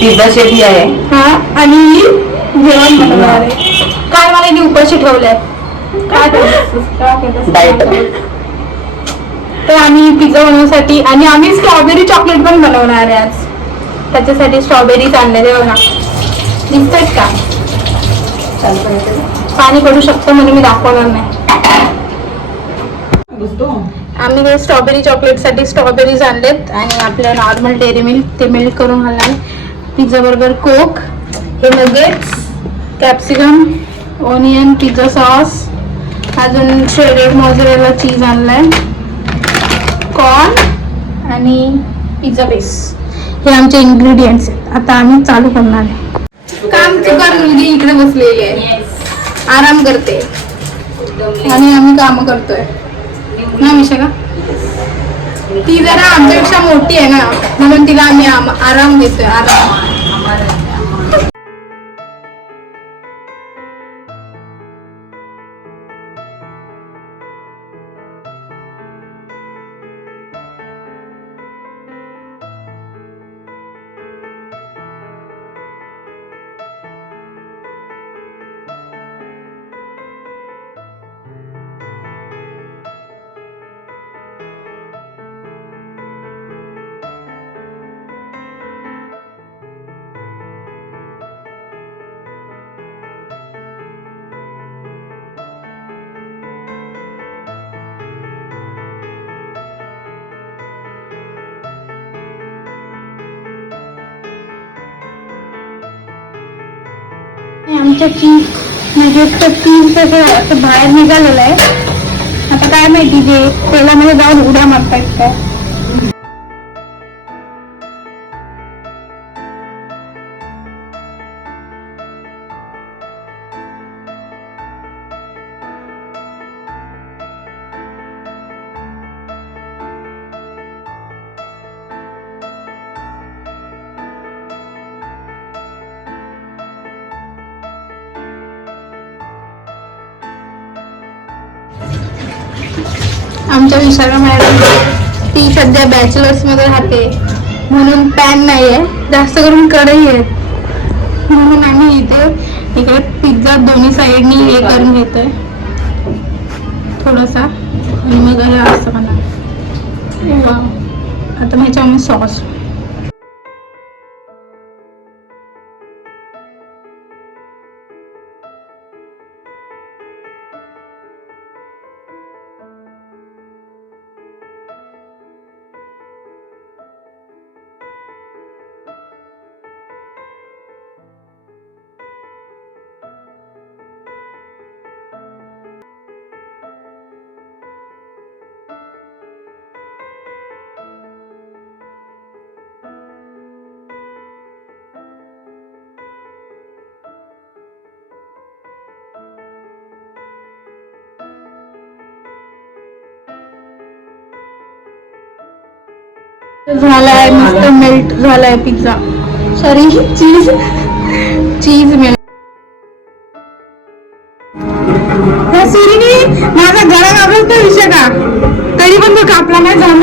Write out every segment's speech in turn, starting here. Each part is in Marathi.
पिझ्झा शेफ आहे. हा आणि जेवण बनवणार आहे. काय मला इथे उपाशी ठेवलंय काय डाएट. तर आम्ही पिझ्झा बनवण्यासाठी आणि आम्ही स्ट्रॉबेरी चॉकलेट पण बनवणार आहे आज. त्याच्यासाठी स्ट्रॉबेरीज आणले ते बघा दिसतात का पाणी पडू शकतं म्हणून मी दाखवणार नाही. आम्ही हे स्ट्रॉबेरी चॉकलेटसाठी स्ट्रॉबेरीज आणलेत आणि आपल्या नॉर्मल डेअरी मिल्क ते मेल्ट करून घालणार. पिझ्झा बर्गर कोक, हे nuggets, capsicum, onion, pizza sauce, अजून श्रेडेड मोझरेला चीज आणलाय, कॉर्न आणि पिझ्झा बेस. हे आमचे इंग्रेडियंट्स आहेत. आता आम्ही चालू करणार आहे. काम चुकार मुलगी इकडे बसलेली आहे, आराम करते आणि आम्ही काम करतोय ना विशाखा. ती जरा आमच्यापेक्षा मोठी आहे ना म्हणून तिला आम्ही आराम देतोय. आराम आमच्या चीज म्हणजे चीज असं बाहेर निघालेलं आहे. आता काय माहिती जे तेलामध्ये जाऊन उड्या मारतायत काय. आमच्या विशाखा मॅडम ती सध्या बॅचलर्स मध्ये राहते म्हणून पॅन नाही आहे, जास्त करून कढई आहे म्हणून आम्ही इकडे पिझ्झा दोन्ही साईडनी हे करून घेतोय थोडासा आणि मग हे असं म्हणा. आता मग ह्याच्यामध्ये सॉस झालाय. मस्त मेल्ट झालाय पिझ्झा. सॉरी चीज मेल्ट. सुरीने माझा गळा कापला तो विशाखा तरी पण तो कापला नाही झाला.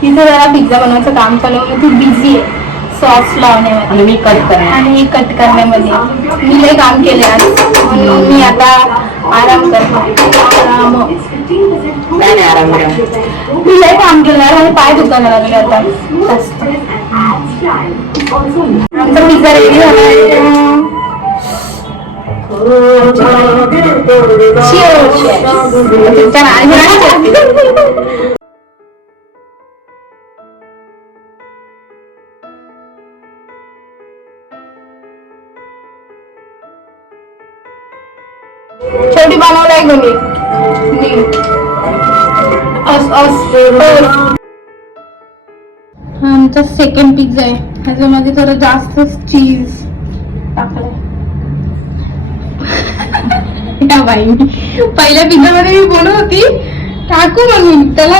तिथे जरा पिझ्झा बनवायचं काम चालू आहे. ती बिझी आहे सॉस लावण्यामध्ये आणि कट करण्यामध्ये. मी लय काम केले आज म्हणून मी आता आराम करतो. आराम मी लय काम केलं आणि पाय दुखायला लागले आता. आमचा पिझ्झा रेडी झाला. शेवटी बनवलाय कोणी आमचा सेकंड पिझ्झा आहे. ह्याच्यामध्ये जरा जास्त चीज टाकलंय. बाई पहिल्या पिझ्झा मध्ये मी बोलत होती टाकू म्हणून त्याला